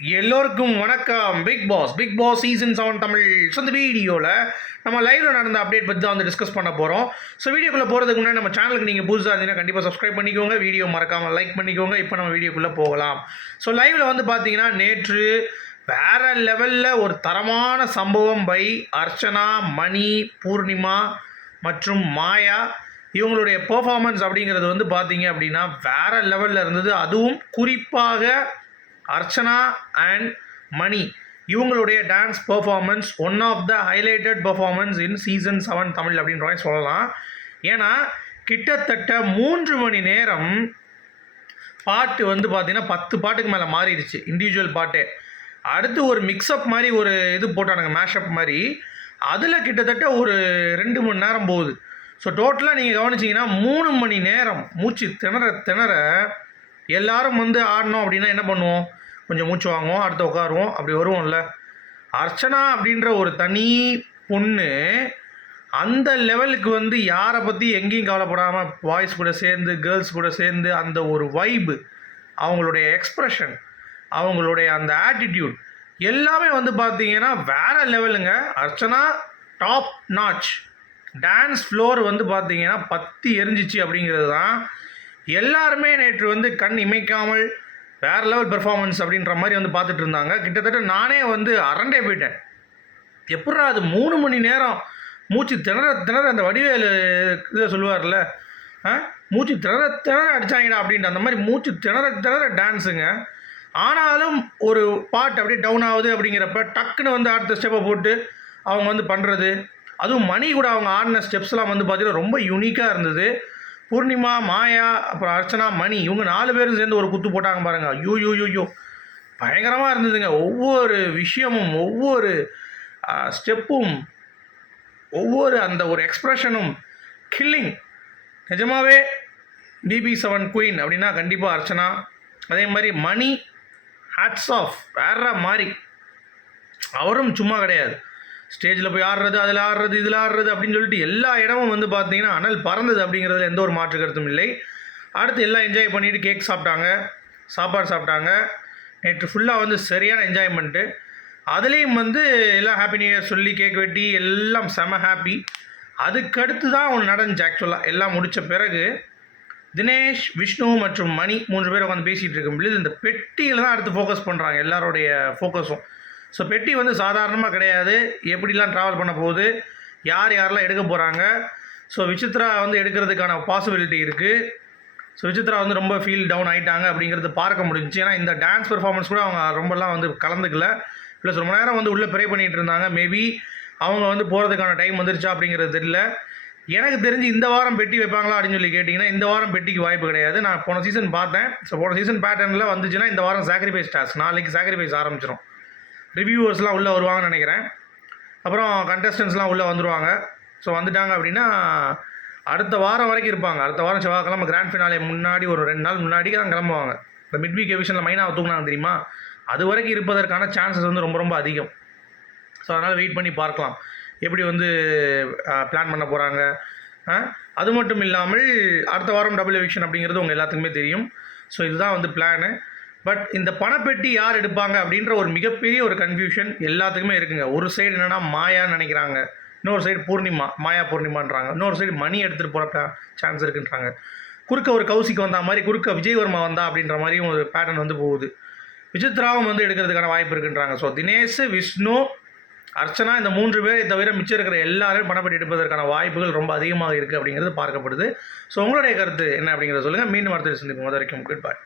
எல்லோருக்கும் வணக்கம். Big boss big boss season seven Tamil. So இந்த வீடியோவில் நம்ம லைவில் நடந்த அப்டேட் பற்றி தான் வந்து டிஸ்கஸ் பண்ண போகிறோம் ஸோ வீடியோக்குள்ளே போகிறதுக்கு முன்னாடி நம்ம சேனலுக்கு நீங்கள் புதுசாக இருந்தீங்கன்னா கண்டிப்பாக சப்ஸ்கிரைப் பண்ணிக்கோங்க. வீடியோ மறக்காமல் லைக் பண்ணிக்கோங்க. இப்போ நம்ம வீடியோக்குள்ளே போகலாம். ஸோ லைவில் வந்து பார்த்தீங்கன்னா நேற்று வேற லெவலில் ஒரு தரமான சம்பவம் பை அர்ச்சனா மணி பூர்ணிமா மற்றும் மாயா இவங்களுடைய பெர்ஃபார்மன்ஸ் அப்படிங்கிறது வந்து பார்த்தீங்க அப்படின்னா வேறு லெவலில் இருந்தது. அதுவும் குறிப்பாக அர்ச்சனா அண்ட் மணி. இவங்களுடைய dance performance one of the highlighted performance in season seven Tamil அப்படின்ற மாதிரி சொல்லலாம். ஏன்னா கிட்டத்தட்ட மூன்று மணி நேரம் பாட்டு வந்து பார்த்திங்கன்னா பத்து பாட்டுக்கு மேலே மாறிடுச்சு இண்டிவிஜுவல் பாட்டு. அடுத்து ஒரு மிக்ஸ்அப் மாதிரி ஒரு இது போட்டானுங்க மேஷப் மாதிரி. அதில் கிட்டத்தட்ட ஒரு ரெண்டு மணி நேரம் போகுது. ஸோ டோட்டலாக நீங்கள் கவனிச்சிங்கன்னா மூணு மணி நேரம் மூச்சு திணற திணற எல்லாரும் வந்து ஆடணும் அப்படின்னா என்ன பண்ணுவோம்? கொஞ்சம் மூச்சு வாங்குவோம் அடுத்து உட்காருவோம் அப்படி வருவோம்ல. அர்ச்சனா அப்படின்ற ஒரு தனி பொண்ணு அந்த லெவலுக்கு வந்து யாரை பற்றி எங்கேயும் கவலைப்படாமல் பாய்ஸ் கூட சேர்ந்து கேர்ள்ஸ் கூட சேர்ந்து அந்த ஒரு வைபு அவங்களுடைய எக்ஸ்ப்ரெஷன் அவங்களுடைய அந்த ஆட்டிடியூட் எல்லாமே வந்து பார்த்தீங்கன்னா வேறு லெவலுங்க Archana top notch dance floor வந்து பார்த்தீங்கன்னா பத்து எரிஞ்சிச்சு அப்படிங்கிறது தான் எல்லாருமே நேற்று வந்து கண் இமைக்காமல் வேற லெவல் பெர்ஃபார்மன்ஸ் அப்படின்ற மாதிரி வந்து பார்த்துட்டு இருந்தாங்க. கிட்டத்தட்ட நானே வந்து அரண்டே போயிட்டேன். எப்படா அது மூணு மணி நேரம் மூச்சு திணற திணற அந்த வடிவேலு இதை சொல்லுவார்ல மூச்சு திணற திணற அடித்தாங்கடா அப்படின்ட்டு அந்த மாதிரி மூச்சு திணற திணற டான்ஸுங்க ஆனாலும் ஒரு பாட்டு அப்படியே டவுன் ஆகுது அப்படிங்கிறப்ப டக்குன்னு வந்து அடுத்த ஸ்டெப்பை போட்டு அவங்க வந்து பண்ணுறது அதுவும் மணி கூட அவங்க ஆடின ஸ்டெப்ஸ்லாம் வந்து பார்த்திங்கன்னா ரொம்ப யூனிக்காக இருந்தது. பூர்ணிமா மாயா அப்புறம் அர்ச்சனா மணி இவங்க நாலு பேரும் சேர்ந்து ஒரு குத்து போட்டாங்க பாருங்கள் ஐயோ யோ யோ யோ பயங்கரமாக இருந்ததுங்க. ஒவ்வொரு விஷயமும் ஒவ்வொரு ஸ்டெப்பும் ஒவ்வொரு அந்த ஒரு எக்ஸ்ப்ரெஷனும் கில்லிங் நிஜமாவே பிபி செவன் குயின் அப்படின்னா கண்டிப்பாக அர்ச்சனா. அதே மாதிரி மணி ஹேட்ஸ் ஆஃப் வேற மாதிரி. அவரும் சும்மா கிடையாது. ஸ்டேஜில் போய் ஆடுறது அதில் ஆடுறது இதில் ஆடுறது அப்படின்னு சொல்லிட்டு எல்லா இடமும் வந்து பார்த்தீங்கன்னா அனல் பறந்தது அப்படிங்கிறதுல எந்த ஒரு மாற்று கருத்தும் இல்லை. அடுத்து எல்லாம் என்ஜாய் பண்ணிவிட்டு கேக் சாப்பிட்டாங்க. சாப்பாடு சாப்பிட்டாங்க. நேற்று ஃபுல்லாக வந்து சரியான என்ஜாய்மெண்ட்டு அதுலேயும் வந்து எல்லாம் ஹாப்பி நியூ இயர் சொல்லி கேக் வெட்டி எல்லாம் செம ஹாப்பி அதுக்கடுத்து தான் ஒன்று நடந்துச்சு ஆக்சுவலாக எல்லாம் முடித்த பிறகு தினேஷ் விஷ்ணு மற்றும் மணி மூன்று பேர் உட்காந்து பேசிகிட்டு இருக்கும் பொழுது இந்த பெட்டியில் தான் அடுத்து ஃபோக்கஸ் பண்ணுறாங்க எல்லாருடைய ஃபோக்கஸும் ஸோ பெட்டி வந்து சாதாரணமாக கிடையாது. எப்படிலாம் ட்ராவல் பண்ண போகுது யார் யாரெல்லாம் எடுக்க போகிறாங்க ஸோ விசித்ரா வந்து எடுக்கிறதுக்கான பாசிபிலிட்டி இருக்குது ஸோ விசித்ரா வந்து ரொம்ப ஃபீல் டவுன் ஆகிட்டாங்க அப்படிங்கிறது பார்க்க முடிஞ்சுச்சு. ஏன்னா இந்த டான்ஸ் பெர்ஃபார்மன்ஸ் கூட அவங்க ரொம்பலாம் வந்து கலந்துக்கல. ப்ளஸ் ரொம்ப நேரம் வந்து உள்ளே ப்ரே பண்ணிகிட்டு இருந்தாங்க. மேபி அவங்க வந்து போகிறதுக்கான டைம் வந்துருச்சா அப்படிங்கிறது தெரியல. எனக்கு தெரிஞ்சு இந்த வாரம் பெட்டி வைப்பாங்களா அப்படின்னு சொல்லி கேட்டிங்கன்னா இந்த வாரம் பெட்டிக்கு வாய்ப்பு கிடையாது. நான் போன சீசன் பார்த்தேன். ஸோ போன சீசன் பேட்டர்னில் வந்துச்சுன்னா இந்த வாரம் சாக்ரிஃபைஸ் டாஸ்க் நாளைக்கு சாக்ரிஃபைஸ் ஆரம்பிச்சிடும் ரிவ்யூவர்ஸ்லாம் உள்ளே வருவாங்கன்னு நினைக்கிறேன். அப்புறம் கண்டஸ்டன்ஸ்லாம் உள்ளே வந்துடுவாங்க ஸோ வந்துட்டாங்க அப்படின்னா அடுத்த வாரம் வரைக்கும் இருப்பாங்க. அடுத்த வாரம் செவ்வாய்க்கிழமை கிராண்ட் ஃபினாலே முன்னாடி ஒரு ரெண்டு நாள் முன்னாடி தான் கிளம்புவாங்க. இந்த மிட் வீக் எவிஷனில் மைனாவை தூங்கினாங்க தெரியுமா? அது வரைக்கும் இருப்பதற்கான சான்சஸ் வந்து ரொம்ப ரொம்ப அதிகம். ஸோ அதனால் வெயிட் பண்ணி பார்க்கலாம். எப்படி வந்து பிளான் பண்ண போகிறாங்க அது மட்டும் இல்லாமல் அடுத்த வாரம் டபுள் எவிக்ஷன் அப்படிங்கிறது உங்கள் எல்லாத்துக்குமே தெரியும். ஸோ இதுதான் வந்து பிளானு பட் இந்த பணப்பெட்டி யார் எடுப்பாங்க அப்படின்ற ஒரு மிகப்பெரிய ஒரு கன்ஃபியூஷன் எல்லாத்துக்குமே இருக்குங்க. ஒரு சைடு என்னென்னா மாயான்னு நினைக்கிறாங்க. இன்னொரு சைடு பூர்ணிமா மாயா பூர்ணிமான்றாங்க. இன்னொரு சைடு மணி எடுத்துகிட்டு போகிற சான்ஸ் இருக்குன்றாங்க. குறுக்க ஒரு கௌசிக்கு வந்த மாதிரி குறுக்க விஜயவர்மா வந்தா அப்படின்ற மாதிரியும் ஒரு பேட்டர்ன் வந்து போகுது. விசித்ராவும் வந்து எடுக்கிறதுக்கான வாய்ப்பு இருக்குன்றாங்க. ஸோ தினேஷ் விஷ்ணு அர்ச்சனா இந்த மூன்று பேரை தவிர மிச்சம் இருக்கிற எல்லாரும் பணப்பட்டி எடுப்பதற்கான வாய்ப்புகள் ரொம்ப அதிகமாக இருக்குது அப்படிங்கிறது பார்க்கப்படுது. ஸோ உங்களுடைய கருத்து என்ன அப்படிங்கிறத சொல்லுங்கள் மீண்டும் அடுத்த சந்திப்போம் அது வரைக்கும் குட் பாய்